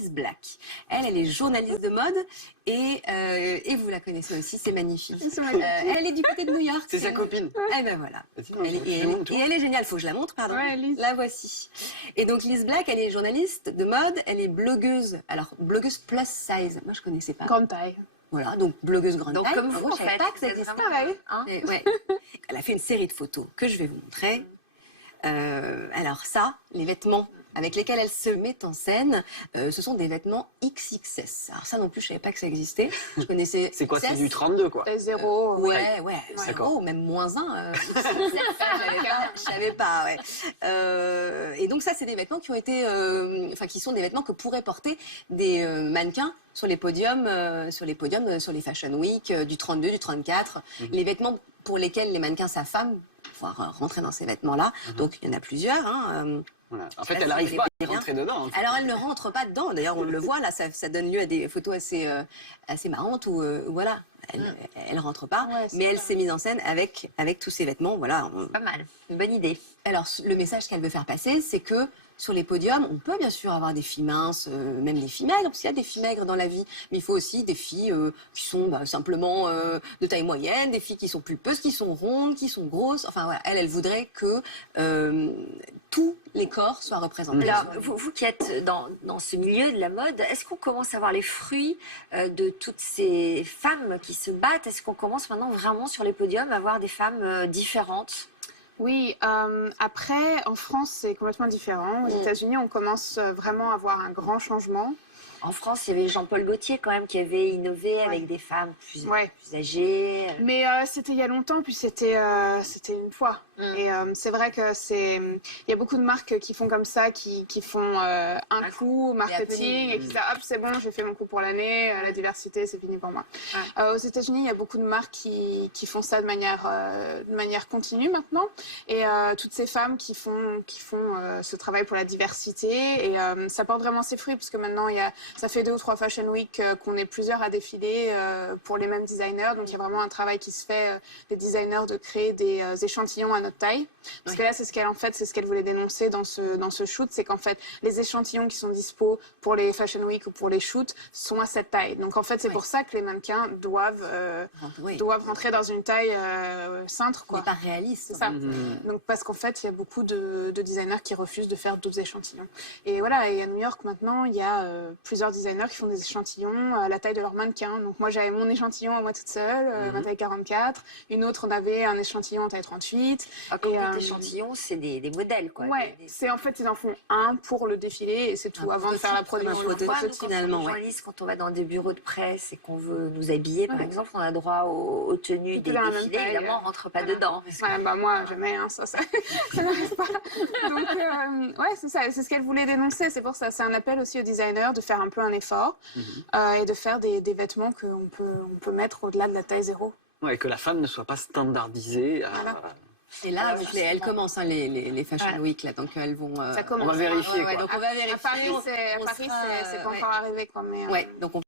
Liz Black. Elle est journaliste de mode et vous la connaissez aussi, c'est magnifique. Elle est du côté de New York. C'est sa copine. Eh ben voilà. Elle est géniale, faut que je la montre, pardon. Ouais, la voici. Et donc Liz Black, elle est journaliste de mode, elle est blogueuse. Alors, blogueuse plus size, moi je connaissais pas. Grande taille. Voilà, donc blogueuse grande Donc taille. comme vous, je en savais fait. pas que ça existait. Pareil. Hein Ouais. Elle a fait une série de photos que je vais vous montrer. Alors ça, les vêtements avec lesquels elle se met en scène, ce sont des vêtements XXS. Alors ça non plus, je savais pas que ça existait. Je connaissais. C'est quoi? XS. C'est du 32 quoi. Zéro. Ouais, D'accord. zéro, même moins 1. Je savais pas, ouais. Et donc ça, c'est des vêtements qui ont été, qui sont des vêtements que pourraient porter des mannequins sur les podiums, sur les Fashion Week du 32, du 34. Les vêtements pour lesquels les mannequins s'affament, pouvoir rentrer dans ces vêtements-là. Donc il y en a plusieurs. Voilà. En fait, elle n'arrive pas à rentrer dedans. En fait. Alors, elle ne rentre pas dedans. D'ailleurs, on le voit, là, ça donne lieu à des photos assez marrantes où, voilà, elle rentre pas. Ouais, mais elle s'est mise en scène avec tous ces vêtements. Voilà. Pas mal, une bonne idée. Alors, le message qu'elle veut faire passer, c'est que sur les podiums, on peut bien sûr avoir des filles minces, même des filles maigres, parce qu'il y a des filles maigres dans la vie. Mais il faut aussi des filles qui sont simplement de taille moyenne, des filles qui sont pulpeuses, qui sont rondes, qui sont grosses. Enfin, voilà, elle voudrait que tous les corps soient représentés. Alors, vous qui êtes dans ce milieu de la mode, est-ce qu'on commence à voir les fruits de toutes ces femmes qui se battent? Est-ce qu'on commence maintenant vraiment sur les podiums à voir des femmes différentes? Oui, après, en France, c'est complètement différent. Aux États-Unis, on commence vraiment à voir un grand changement. En France, il y avait Jean-Paul Gaultier quand même qui avait innové avec des femmes plus âgées. Mais c'était il y a longtemps, puis c'était une fois. Et c'est vrai que il y a beaucoup de marques qui font comme ça, qui font un coup marketing et qui disent hop, c'est bon, j'ai fait mon coup pour l'année, la diversité, c'est fini pour moi. Aux États-Unis, il y a beaucoup de marques qui font ça de manière continue maintenant. Et toutes ces femmes qui font ce travail pour la diversité, et ça porte vraiment ses fruits, parce que maintenant, ça fait 2 ou 3 Fashion Week qu'on est plusieurs à défiler pour les mêmes designers. Donc il y a vraiment un travail qui se fait des designers de créer des échantillons à notre taille. Parce que là, c'est ce qu'elle voulait dénoncer dans ce shoot, c'est qu'en fait, les échantillons qui sont dispo pour les Fashion Week ou pour les shoots sont à cette taille. Donc en fait, c'est pour ça que les mannequins doivent rentrer dans une taille cintre, quoi. Mais pas réaliste. C'est ça. Donc parce qu'en fait, il y a beaucoup de designers qui refusent de faire d'autres échantillons. Et voilà, et à New York maintenant, il y a plusieurs designers qui font des échantillons à la taille de leur mannequin. Donc moi, j'avais mon échantillon à moi toute seule, ma taille 44. Une autre, on avait un échantillon en taille 38. Quand échantillons, c'est des modèles, quoi. Ouais, c'est en fait, ils en font un pour le défilé et c'est tout, avant de faire la production. Finalement, journaliste, quand on va dans des bureaux de presse et qu'on veut nous habiller, par exemple, on a droit aux tenues des défilés. Évidemment, on rentre pas dedans. Moi, jamais, ça n'arrive pas. Donc, c'est ça, c'est ce qu'elle voulait dénoncer. C'est pour ça, c'est un appel aussi aux designers de faire un peu un effort et de faire des vêtements qu'on peut mettre au-delà de la taille 0. Ouais, que la femme ne soit pas standardisée. Et là, elles commencent, les Fashion Week, là, donc elles vont... Ça commence. On va vérifier, quoi. Donc on va vérifier. À Paris, c'est pas encore arrivé, quoi. Mais, donc on